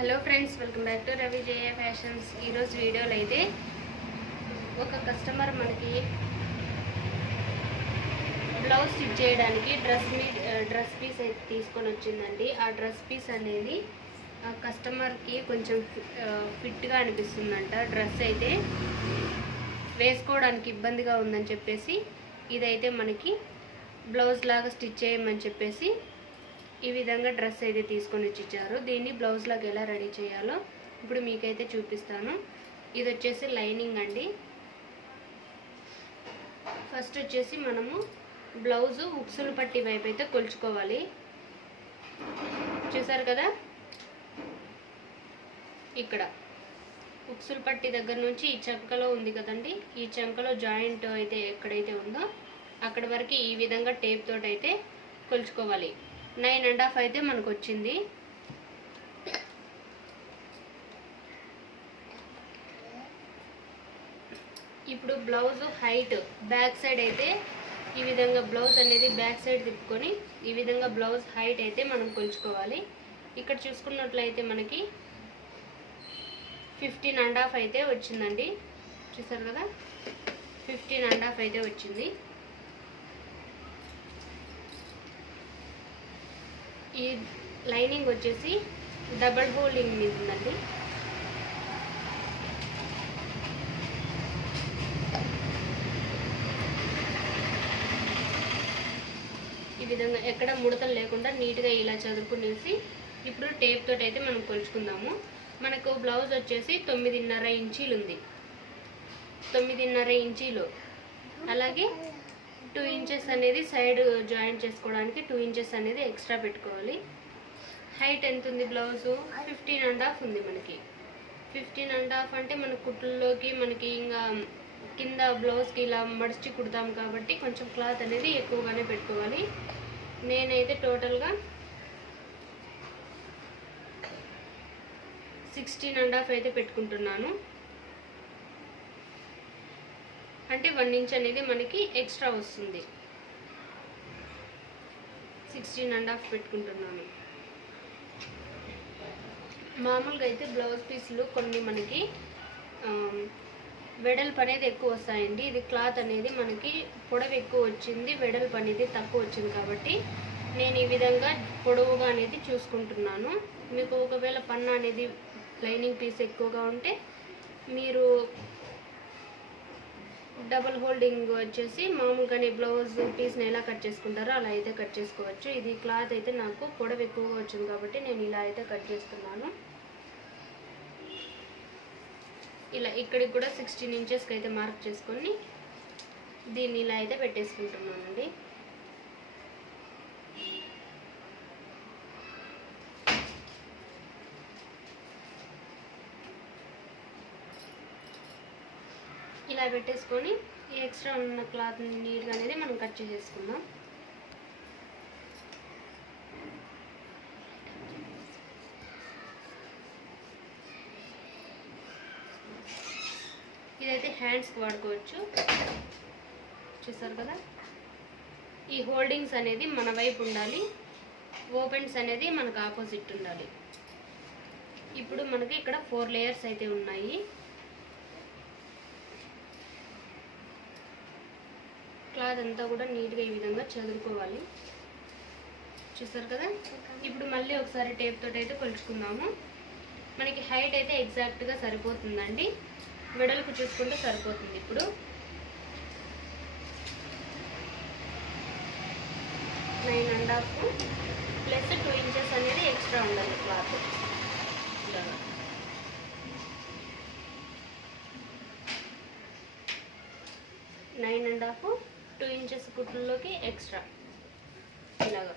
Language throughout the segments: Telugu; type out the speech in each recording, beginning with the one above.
Hello friends, welcome back to Ravi Jaya fashions. ఈరోజు వీడియోలో అయితే ఒక కస్టమర్ మనకి బ్లౌజ్ స్టిచ్ చేయడానికి డ్రెస్ పీస్ అయితే తీసుకొని వచ్చిందండి. ఆ డ్రెస్ పీస్ అనేది ఆ కస్టమర్కి కొంచెం ఫిట్గా అనిపిస్తుందంట. డ్రెస్ అయితే వేసుకోవడానికి ఇబ్బందిగా ఉందని చెప్పేసి ఇదైతే మనకి బ్లౌజ్ లాగా స్టిచ్ చేయమని చెప్పేసి ఈ విధంగా డ్రెస్ అయితే తీసుకొని వచ్చి ఇచ్చారు. దీన్ని బ్లౌజ్ లాగా ఎలా రెడీ చేయాలో ఇప్పుడు మీకైతే చూపిస్తాను. ఇది వచ్చేసి లైనింగ్ అండి. ఫస్ట్ వచ్చేసి మనము బ్లౌజు ఉక్సులు పట్టి వైపు అయితే కొలుచుకోవాలి. చూసారు కదా, ఇక్కడ ఉక్సులు పట్టి దగ్గర నుంచి ఈ చంకలో ఉంది కదండి, ఈ చంకలో జాయింట్ అయితే ఎక్కడైతే ఉందో అక్కడ వరకు ఈ విధంగా టేప్ తోటి అయితే కొలుచుకోవాలి. 9.5 అయితే మనకు వచ్చింది. ఇప్పుడు బ్లౌజ్ హైట్ బ్యాక్ సైడ్ అయితే ఈ విధంగా బ్లౌజ్ అనేది బ్యాక్ సైడ్ తిప్పుకొని ఈ విధంగా బ్లౌజ్ హైట్ అయితే మనం కొలుచుకోవాలి. ఇక్కడ చూసుకున్నట్లయితే మనకి 15.5 అయితే వచ్చిందండి. చూసారు కదా, 15.5 అయితే వచ్చింది. ఈ లైనింగ్ వచ్చేసి డబల్ ఫోల్డింగ్ మీద ఉందండి. ఈ విధంగా ఎక్కడ ముడతలు లేకుండా నీట్గా ఇలా చదువుకునేసి ఇప్పుడు టేప్ తోటి అయితే మనం కొలుచుకుందాము. మనకు బ్లౌజ్ వచ్చేసి 9.5 ఇంచీలు ఉంది. 9.5 ఇంచీలు, అలాగే 2 ఇంచెస్ అనేది సైడ్ జాయింట్ చేసుకోవడానికి 2 ఇంచెస్ అనేది ఎక్స్ట్రా పెట్టుకోవాలి. హైట్ ఎంత ఉంది బ్లౌజు? 15.5 ఉంది మనకి. 15.5 అంటే మన కుట్లలోకి మనకి ఇంకా కింద బ్లౌజ్కి ఇలా మడిచి కుడతాం కాబట్టి కొంచెం క్లాత్ అనేది ఎక్కువగానే పెట్టుకోవాలి. నేనైతే టోటల్గా 16.5 అయితే పెట్టుకుంటున్నాను. అంటే 1 ఇంచ్ అనేది మనకి ఎక్స్ట్రా వస్తుంది. 16.5 పెట్టుకుంటున్నాను. మామూలుగా అయితే బ్లౌజ్ పీస్లు కొన్ని మనకి వెడల్పు అనేది ఎక్కువ వస్తాయండి. ఇది క్లాత్ అనేది మనకి పొడవు ఎక్కువ వచ్చింది, వెడల్పు అనేది తక్కువ వచ్చింది కాబట్టి నేను ఈ విధంగా పొడవుగా అనేది చూసుకుంటున్నాను. మీకు ఒకవేళ పన్ను అనేది లైనింగ్ పీస్ ఎక్కువగా ఉంటే మీరు డబుల్ హోల్డింగ్ వచ్చేసి మామూలుగానే బ్లౌజ్ పీస్ని ఎలా కట్ చేసుకుంటారో అలా అయితే కట్ చేసుకోవచ్చు. ఇది క్లాత్ అయితే నాకు పొడవు ఎక్కువగా వచ్చింది కాబట్టి నేను ఇలా అయితే కట్ చేస్తున్నాను. ఇలా ఇక్కడికి కూడా 16 ఇంచెస్కి అయితే మార్క్ చేసుకొని దీన్ని ఇలా అయితే పెట్టేసుకుంటున్నానండి. ఇలా పెట్టేసుకొని ఈ ఎక్స్ట్రా ఉన్న క్లాత్ నీట్గా అనేది మనం కట్ చేసేసుకుందాం. ఇదైతే హ్యాండ్స్కి వాడుకోవచ్చు. చూసారు కదా, ఈ హోల్డింగ్స్ అనేది మన వైపు ఉండాలి, ఓపెన్స్ అనేది మనకు ఆపోజిట్ ఉండాలి. ఇప్పుడు మనకి ఇక్కడ 4 లేయర్స్ అయితే ఉన్నాయి. క్లాత్ అంతా కూడా నీట్గా ఈ విధంగా చదువుకోవాలి. చూసారు కదా, ఇప్పుడు మళ్ళీ ఒకసారి టేప్ తోటి అయితే కొలుచుకుందాము. మనకి హైట్ అయితే ఎగ్జాక్ట్గా సరిపోతుందండి, వెడల్పు చూసుకుంటే సరిపోతుంది. ఇప్పుడు 9.5 ప్లస్ 2 ఇంచెస్ అనేది ఎక్స్ట్రా ఉండాలి క్లాత్. 9.5 2 ఇంచెస్ కుట్లలోకి ఎక్స్ట్రా ఇలాగా.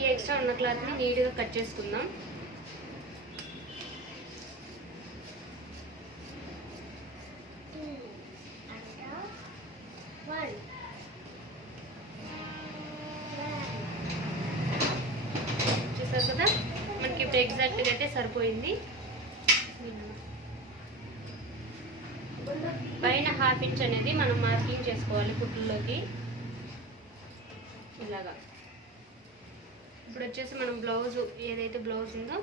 ఈ ఎక్స్ట్రా ఉన్న క్లాత్ని నీట్గా కట్ చేసుకుందాం. ఎగ్జాక్ట్గా అయితే సరిపోయింది. పైన 1/2 ఇంచ్ అనేది మనం మార్కింగ్ చేసుకోవాలి కుట్లలోకి ఇలాగా. ఇప్పుడు వచ్చేసి మనం బ్లౌజ్ ఏదైతే బ్లౌజ్ ఉందో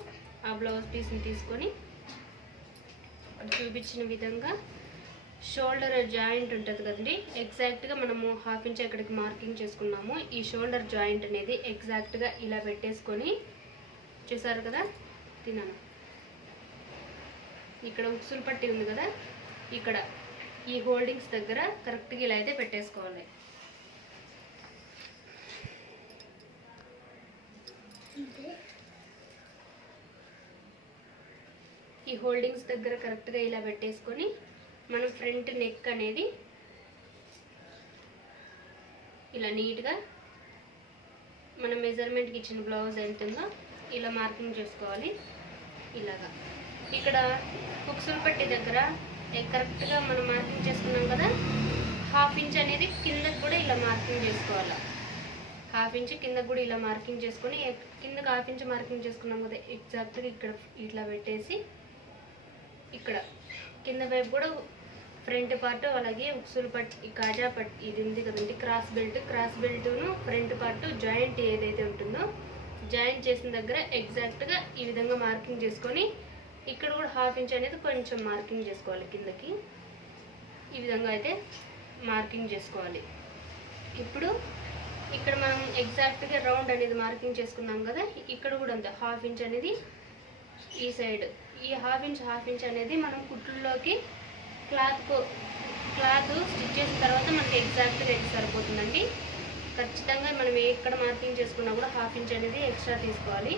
ఆ బ్లౌజ్ పీస్ని తీసుకొని చూపించిన విధంగా షోల్డర్ జాయింట్ ఉంటుంది కదండి, ఎగ్జాక్ట్గా మనము 1/2 ఇంచ్ ఎక్కడికి మార్కింగ్ చేసుకున్నాము. ఈ షోల్డర్ జాయింట్ అనేది ఎగ్జాక్ట్గా ఇలా పెట్టేసుకొని, చూసారు కదా, తిన్నాను ఇక్కడ ఉక్సులు పట్టి ఉంది కదా, ఇక్కడ ఈ హోల్డింగ్స్ దగ్గర కరెక్ట్గా ఇలా అయితే పెట్టేసుకోవాలి. ఈ హోల్డింగ్స్ దగ్గర కరెక్ట్గా ఇలా పెట్టేసుకొని మనం ఫ్రంట్ నెక్ అనేది ఇలా నీట్గా మనం మెజర్మెంట్కి ఇచ్చిన బ్లౌజ్ ఎంత ఉందో ఇలా మార్కింగ్ చేసుకోవాలి. ఇలాగా ఇక్కడ ఉక్సులు పట్టి దగ్గర కరెక్ట్గా మనం మార్కింగ్ చేసుకున్నాం కదా, 1/2 ఇంచ్ అనేది కిందకు కూడా ఇలా మార్కింగ్ చేసుకోవాలి. 1/2 ఇంచ్ కిందకు కూడా ఇలా మార్కింగ్ చేసుకొని, కిందకు 1/2 ఇంచ్ మార్కింగ్ చేసుకున్నాం కదా, ఎగ్జాక్ట్గా ఇక్కడ ఇట్లా పెట్టేసి ఇక్కడ కింద వైపు కూడా ఫ్రంట్ పార్ట్, అలాగే ఉక్సులు పట్టి కాజా పట్టి ఇది ఉంది కదండి క్రాస్ బెల్ట్ను ఫ్రంట్ పార్ట్ జాయింట్ ఏదైతే ఉంటుందో జాయింట్ చేసిన దగ్గర ఎగ్జాక్ట్గా ఈ విధంగా మార్కింగ్ చేసుకొని, ఇక్కడ కూడా 1/2 ఇంచ్ అనేది కొంచెం మార్కింగ్ చేసుకోవాలి కిందకి. ఈ విధంగా అయితే మార్కింగ్ చేసుకోవాలి. ఇప్పుడు ఇక్కడ మనం ఎగ్జాక్ట్గా రౌండ్ అనేది మార్కింగ్ చేసుకున్నాం కదా, ఇక్కడ కూడా అంతే 1/2 ఇంచ్ అనేది ఈ సైడ్, ఈ 1/2 ఇంచ్ అనేది మనం కుట్లలోకి క్లాత్ స్టిచ్ చేసిన తర్వాత మనకి ఎగ్జాక్ట్గా అయితే సరిపోతుందండి. ఖచ్చితంగా మనం ఎక్కడ మార్కింగ్ చేసుకున్నా కూడా 1/2 ఇంచ్ అనేది ఎక్స్ట్రా తీసుకోవాలి.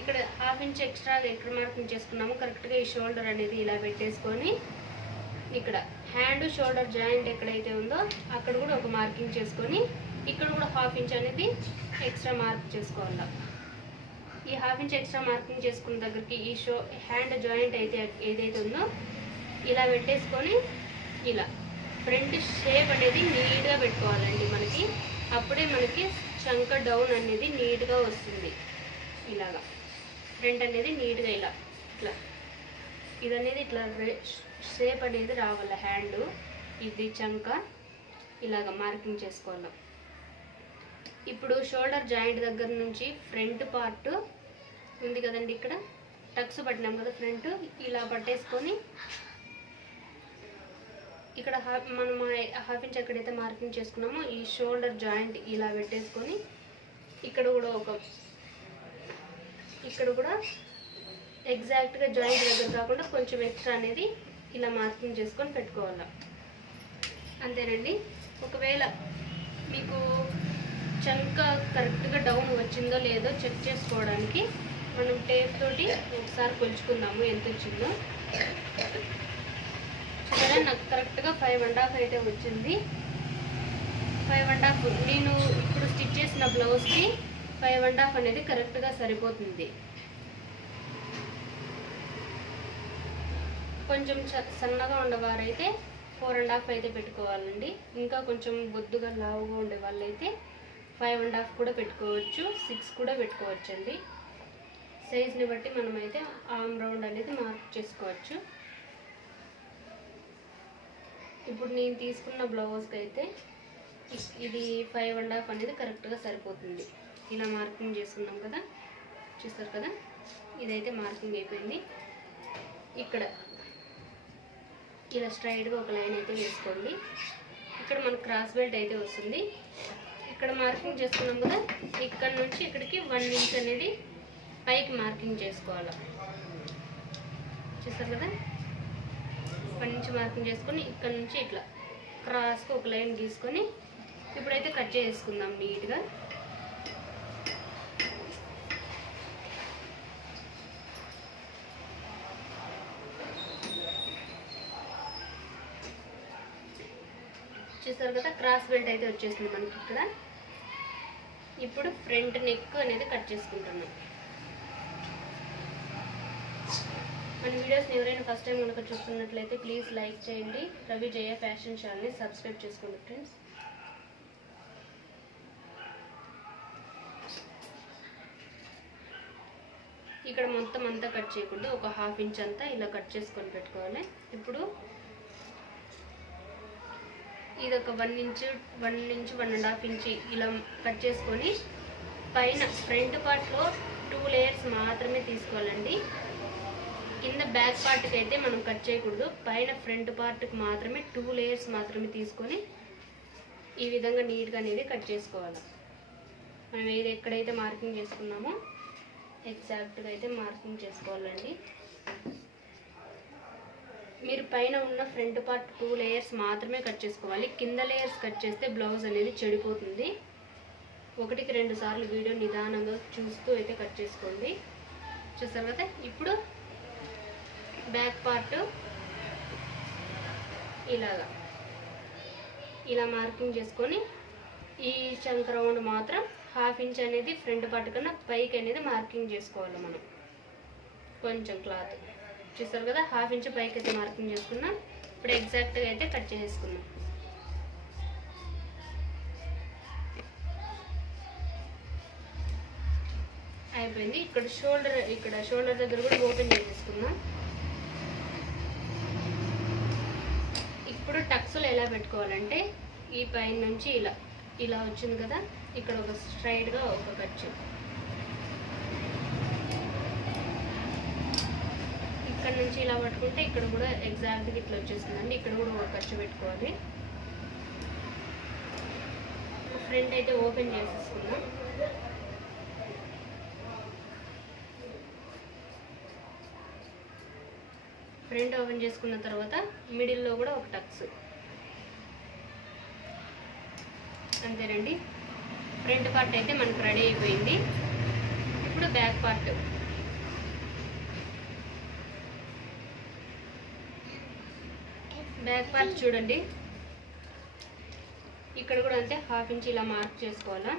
ఇక్కడ 1/2 ఇంచ్ ఎక్స్ట్రా ఎక్కడ మార్కింగ్ చేసుకున్నామో కరెక్ట్గా ఈ షోల్డర్ అనేది ఇలా పెట్టేసుకొని, ఇక్కడ హ్యాండ్ షోల్డర్ జాయింట్ ఎక్కడైతే ఉందో అక్కడ కూడా ఒక మార్కింగ్ చేసుకొని, ఇక్కడ కూడా 1/2 ఇంచ్ అనేది ఎక్స్ట్రా మార్క్ చేసుకోవాలి. ఈ 1/2 ఇంచ్ ఎక్స్ట్రా మార్కింగ్ చేసుకున్న దగ్గరికి ఈ హ్యాండ్ జాయింట్ అయితే ఏదైతే ఉందో ఇలా పెట్టేసుకొని, ఇలా ఫ్రంట్ షేప్ అనేది నీట్గా పెట్టుకోవాలండి మనకి. అప్పుడే మనకి చంక డౌన్ అనేది నీట్గా వస్తుంది. ఇలాగా ఫ్రంట్ అనేది నీట్గా ఇలా ఇట్లా ఇది అనేది ఇట్లా షేప్ అనేది రావాలి. హ్యాండ్ ఇది చంక ఇలాగ మార్కింగ్ చేసుకోవాలి. ఇప్పుడు షోల్డర్ జాయింట్ దగ్గర నుంచి ఫ్రంట్ పార్ట్ ఉంది కదండి, ఇక్కడ టక్స్ పట్టినాం కదా ఫ్రంట్, ఇలా పట్టేసుకొని ఇక్కడ మనం 1/2 ఇంచ్ ఎక్కడైతే మార్కింగ్ చేసుకున్నామో ఈ షోల్డర్ జాయింట్ ఇలా పెట్టేసుకొని, ఇక్కడ కూడా ఎగ్జాక్ట్గా జాయింట్ దగ్గర కాకుండా కొంచెం ఎక్స్ట్రా అనేది ఇలా మార్కింగ్ చేసుకొని పెట్టుకోవాలి. అంతేనండి. ఒకవేళ మీకు చంక కరెక్ట్గా డౌన్ వచ్చిందో లేదో చెక్ చేసుకోవడానికి మనం టేప్ తోటి ఒకసారి కొలుచుకుందాము ఎంత వచ్చిందో. చూసారా, నాకు కరెక్ట్గా 5.5 అయితే వచ్చింది. 5.5 నేను ఇప్పుడు స్టిచ్ చేసిన బ్లౌజ్కి 5.5 అనేది కరెక్ట్గా సరిపోతుంది. కొంచెం సన్నగా ఉండేవారైతే 4.5 అయితే పెట్టుకోవాలండి. ఇంకా కొంచెం బొద్దుగా లావుగా ఉండే వాళ్ళైతే 5.5 కూడా పెట్టుకోవచ్చు, 6 కూడా పెట్టుకోవచ్చు అండి. సైజ్ని బట్టి మనమైతే ఆర్మ్ రౌండ్ అనేది మార్క్ చేసుకోవచ్చు. ఇప్పుడు నేను తీసుకున్న బ్లౌజ్కి అయితే ఇది 5.5 అనేది కరెక్ట్గా సరిపోతుంది. ఇలా మార్కింగ్ చేసుకున్నాం కదా, చూస్తారు కదా, ఇదైతే మార్కింగ్ అయిపోయింది. ఇక్కడ ఇలా స్ట్రైట్గా ఒక లైన్ అయితే వేసుకోండి. ఇక్కడ మనకు క్రాస్ బెల్ట్ అయితే వస్తుంది. ఇక్కడ మార్కింగ్ చేసుకున్నాం కదా, ఇక్కడ నుంచి ఇక్కడికి 1 ఇంచ్ అనేది పైకి మార్కింగ్ చేసుకోవాలి. చూస్తారు కదా, 1 ఇంచ్ మార్కింగ్ చేసుకొని ఇక్కడ నుంచి ఇట్లా క్రాస్గా ఒక లైన్ గీసుకొని ఇప్పుడైతే కట్ చేసుకుందాం నీట్గా. చూసారు కదా, క్రాస్ బెల్ట్ అయితే వచ్చేసింది మనకి ఇక్కడ. ఇప్పుడు ఫ్రంట్ నెక్ అనేది కట్ చేసుకుంటున్నాం. మన వీడియోస్ని ఎవరైనా ఫస్ట్ టైం కనుక చూస్తున్నట్లయితే ప్లీజ్ లైక్ చేయండి. రవి జయ ఫ్యాషన్ ఛానల్ని సబ్స్క్రైబ్ చేసుకోండి ఫ్రెండ్స్. ఇక్కడ మొత్తం అంతా కట్ చేయకుండా ఒక 1/2 ఇంచ్ అంతా ఇలా కట్ చేసుకొని పెట్టుకోవాలి. ఇప్పుడు ఇది ఒక 1 ఇంచ్ 1.5 ఇంచ్ ఇలా కట్ చేసుకొని పైన ఫ్రంట్ పార్ట్లో 2 లేయర్స్ మాత్రమే తీసుకోవాలండి. కింద బ్యాక్ పార్ట్కి అయితే మనం కట్ చేయకూడదు. పైన ఫ్రంట్ పార్ట్కి మాత్రమే 2 లేయర్స్ మాత్రమే తీసుకొని ఈ విధంగా నీట్గా అనేది కట్ చేసుకోవాలి. మనం ఏది ఎక్కడైతే మార్కింగ్ చేసుకున్నామో ఎగ్జాక్ట్గా అయితే మార్కింగ్ చేసుకోవాలండి. మీరు పైన ఉన్న ఫ్రంట్ పార్ట్ 2 లేయర్స్ మాత్రమే కట్ చేసుకోవాలి. కింద లేయర్స్ కట్ చేస్తే బ్లౌజ్ అనేది చెడిపోతుంది. 1కి 2 సార్లు వీడియో నిదానంగా చూస్తూ అయితే కట్ చేసుకోండి. చూసారు కదా. ఇప్పుడు బ్యాక్ పార్ట్ ఇలా మార్కింగ్ చేసుకొని ఈ చంక రౌండ్ మాత్రం 1/2 ఇంచ్ అనేది ఫ్రంట్ పార్ట్ కన్నా పైకి అనేది మార్కింగ్ చేసుకోవాలి మనం. కొంచెం క్లాత్ చూసారు కదా. 1/2 ఇంచ్ పైకి అయితే మార్కింగ్ చేసుకున్నాం. ఇప్పుడు ఎగ్జాక్ట్గా అయితే కట్ చేసుకున్నాం. అయిపోయింది. ఇక్కడ షోల్డర్ దగ్గర కూడా ఓపెన్ చేసేసుకున్నాం. ఇప్పుడు టక్స్లు ఎలా పెట్టుకోవాలంటే ఈ పైన నుంచి ఇలా వచ్చింది కదా, ఇక్కడ ఒక స్ట్రైట్గా ఒక ఖర్చు, ఇక్కడ నుంచి ఇలా పట్టుకుంటే ఇక్కడ కూడా ఎగ్జాక్ట్గా ఇట్లా వచ్చేస్తుందండి. ఇక్కడ కూడా ఒక ఖర్చు పెట్టుకోవాలి. ఫ్రంట్ అయితే ఓపెన్ చేసేసుకుందాం. ఫ్రంట్ ఓపెన్ చేసుకున్న తర్వాత మిడిల్లో కూడా ఒక టక్స్. అంతేనండి. ఫ్రంట్ పార్ట్ అయితే మనకు రెడీ అయిపోయింది. ఇప్పుడు బ్యాక్ పార్ట్ చూడండి. ఇక్కడ కూడా అంతే 1/2 ఇంచ్ ఇలా మార్క్ చేసుకోవాలా.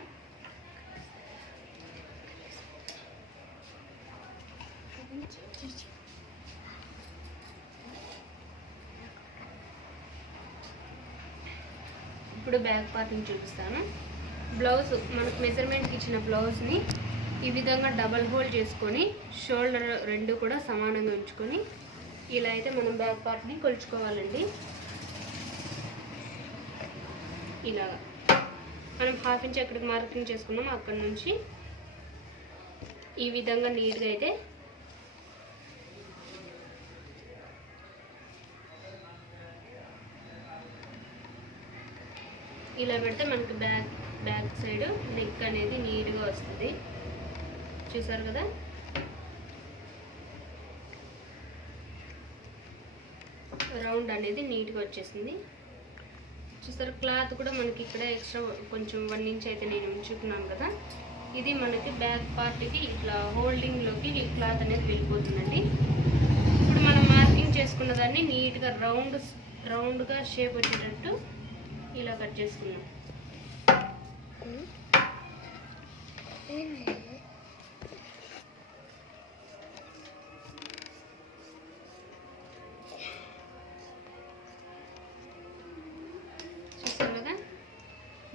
ఇప్పుడు బ్యాక్ పార్ట్ని చూపిస్తాను. బ్లౌజ్ మనకు మెజర్మెంట్కి ఇచ్చిన బ్లౌజ్ని ఈ విధంగా డబల్ హోల్డ్ చేసుకొని షోల్డర్ 2 కూడా సమానంగా ఉంచుకొని ఇలా అయితే మనం బ్యాక్ పార్ట్ని కొలుచుకోవాలండి. ఇలాగా మనం 1/2 ఇంచ్ ఎక్కడికి మార్కింగ్ చేసుకున్నాం అక్కడ నుంచి ఈ విధంగా నీట్గా అయితే ఇలా పెడితే మనకి బ్యాక్ సైడ్ నెక్ అనేది నీట్గా వస్తుంది. చూసారు కదా. రౌండ్ అనేది నీట్గా వచ్చేసింది. చూసారు. క్లాత్ కూడా మనకి ఇక్కడ ఎక్స్ట్రా కొంచెం 1 ఇంచ్ అయితే నేను ఉంచుకున్నాను కదా, ఇది మనకి బ్యాక్ పార్ట్కి ఇట్లా హోల్డింగ్లోకి క్లాత్ అనేది వెళ్ళిపోతుందండి. ఇప్పుడు మనం మార్కింగ్ చేసుకున్న దాన్ని నీట్గా రౌండ్గా షేప్ వచ్చేటట్టు ఇలా కట్ చేసుకున్నాం. చూసారు కదా.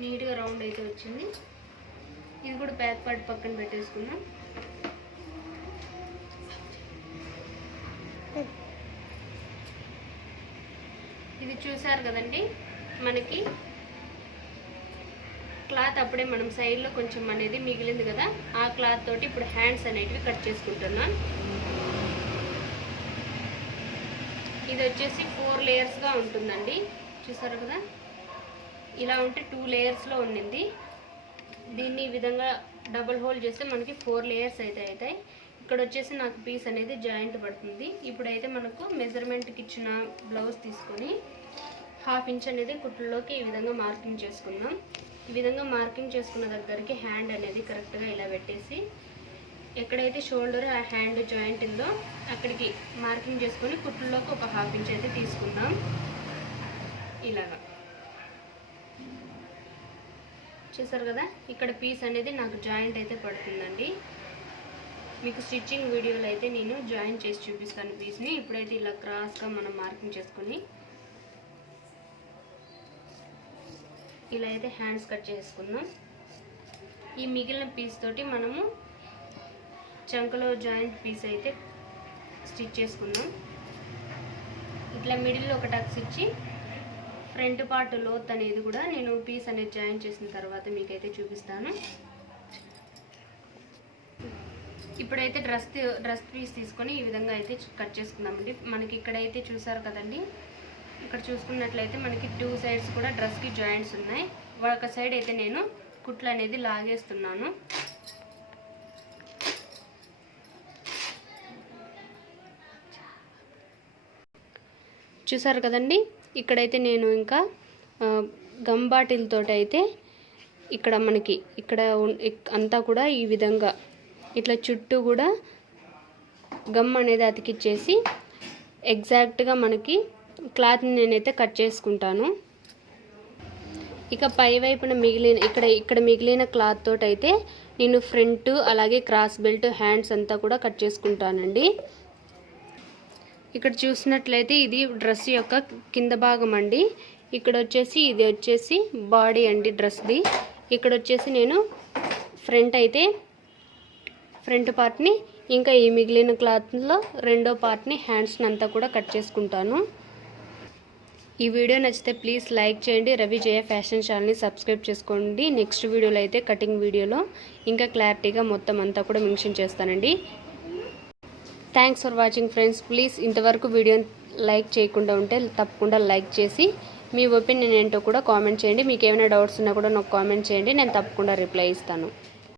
నీట్గా రౌండ్ అయితే వచ్చింది. ఇది కూడా బ్యాక్ పార్ట్ పక్కన పెట్టేసుకున్నాం. ఇది చూసారు కదండి. మనకి క్లాత్ అప్పుడే మనం సైడ్లో కొంచెం అనేది మిగిలింది కదా, ఆ క్లాత్ తోటి ఇప్పుడు హ్యాండ్స్ అనేటివి కట్ చేసుకుంటున్నాం. ఇది వచ్చేసి 4 లేయర్స్గా ఉంటుందండి. చూసారు కదా. ఇలా ఉంటే 2 లేయర్స్లో ఉండింది. దీన్ని ఈ విధంగా డబుల్ హోల్డ్ చేస్తే మనకి 4 లేయర్స్ అయితే అవుతాయి. ఇక్కడ వచ్చేసి నాకు పీస్ అనేది జాయింట్ పడుతుంది. ఇప్పుడైతే మనకు మెజర్మెంట్కి ఇచ్చిన బ్లౌజ్ తీసుకొని 1/2 ఇంచ్ అనేది కుట్లలోకి ఈ విధంగా మార్కింగ్ చేసుకుందాం. ఈ విధంగా మార్కింగ్ చేసుకున్న దగ్గరికి హ్యాండ్ అనేది కరెక్ట్గా ఇలా పెట్టేసి ఎక్కడైతే షోల్డర్ ఆ హ్యాండ్ జాయింట్ ఉందో అక్కడికి మార్కింగ్ చేసుకొని కుట్లలోకి ఒక 1/2 ఇంచ్ అయితే తీసుకుందాం. ఇలాగా చూసారు కదా. ఇక్కడ పీస్ అనేది నాకు జాయింట్ అయితే పడుతుందండి. మీకు స్టిచ్చింగ్ వీడియోలో అయితే నేను జాయిన్ చేసి చూపిస్తాను పీస్ని. ఇప్పుడైతే ఇలా క్రాస్గా మనం మార్కింగ్ చేసుకొని ఇలా అయితే హ్యాండ్స్ కట్ చేసుకుందాం. ఈ మిగిలిన పీస్ తోటి మనము చంకలో జాయింట్ పీస్ అయితే స్టిచ్ చేసుకుందాం. ఇట్లా మిడిల్లో ఒక టక్స్ ఇచ్చి ఫ్రంట్ పార్ట్ లోత్ అనేది కూడా నేను పీస్ అనేది జాయిన్ చేసిన తర్వాత మీకైతే చూపిస్తాను. ఇప్పుడైతే డ్రెస్ పీస్ తీసుకొని ఈ విధంగా అయితే కట్ చేసుకుందామండి. మనకి ఇక్కడైతే చూసారు కదండి, ఇక్కడ చూసుకున్నట్లయితే మనకి 2 సైడ్స్ కూడా డ్రెస్కి జాయింట్స్ ఉన్నాయి. ఒక సైడ్ అయితే నేను కుట్లు అనేది లాగేస్తున్నాను. చూసారు కదండి, ఇక్కడైతే నేను ఇంకా గమ్ బాటిల్ తోటి అయితే ఇక్కడ మనకి ఇక్కడ అంతా కూడా ఈ విధంగా ఇట్లా చుట్టూ కూడా గమ్ అనేది అతికిచ్చేసి ఎగ్జాక్ట్గా మనకి క్లాత్ని నేనైతే కట్ చేసుకుంటాను. ఇక పై వైపున ఇక్కడ మిగిలిన క్లాత్ తోటి అయితే నేను ఫ్రంట్ అలాగే క్రాస్ బెల్ట్ హ్యాండ్స్ అంతా కూడా కట్ చేసుకుంటానండి. ఇక్కడ చూసినట్లయితే ఇది డ్రెస్ యొక్క కింద భాగం అండి. ఇక్కడ వచ్చేసి ఇది వచ్చేసి బాడీ అండి డ్రెస్ది. ఇక్కడ వచ్చేసి నేను ఫ్రంట్ పార్ట్ని ఇంకా ఈ మిగిలిన క్లాత్లో రెండో పార్ట్ని హ్యాండ్స్ని అంతా కూడా కట్ చేసుకుంటాను. ఈ వీడియో నచ్చితే ప్లీజ్ లైక్ చేయండి. రవి జయ ఫ్యాషన్ ఛానల్ని సబ్స్క్రైబ్ చేసుకోండి. నెక్స్ట్ వీడియోలో అయితే కటింగ్ వీడియోలో ఇంకా క్లారిటీగా మొత్తం అంతా కూడా మెన్షన్ చేస్తానండి. Thanks for watching friends. Please ఇంతవరకు వీడియోని లైక్ చేయకుండా ఉంటే తప్పకుండా లైక్ చేసి మీ ఒపీనియన్ ఏంటో కూడా కామెంట్ చేయండి. మీకు ఏమైనా డౌట్స్ ఉన్నా కూడా నాకు కామెంట్ చేయండి, నేను తప్పకుండా రిప్లై ఇస్తాను.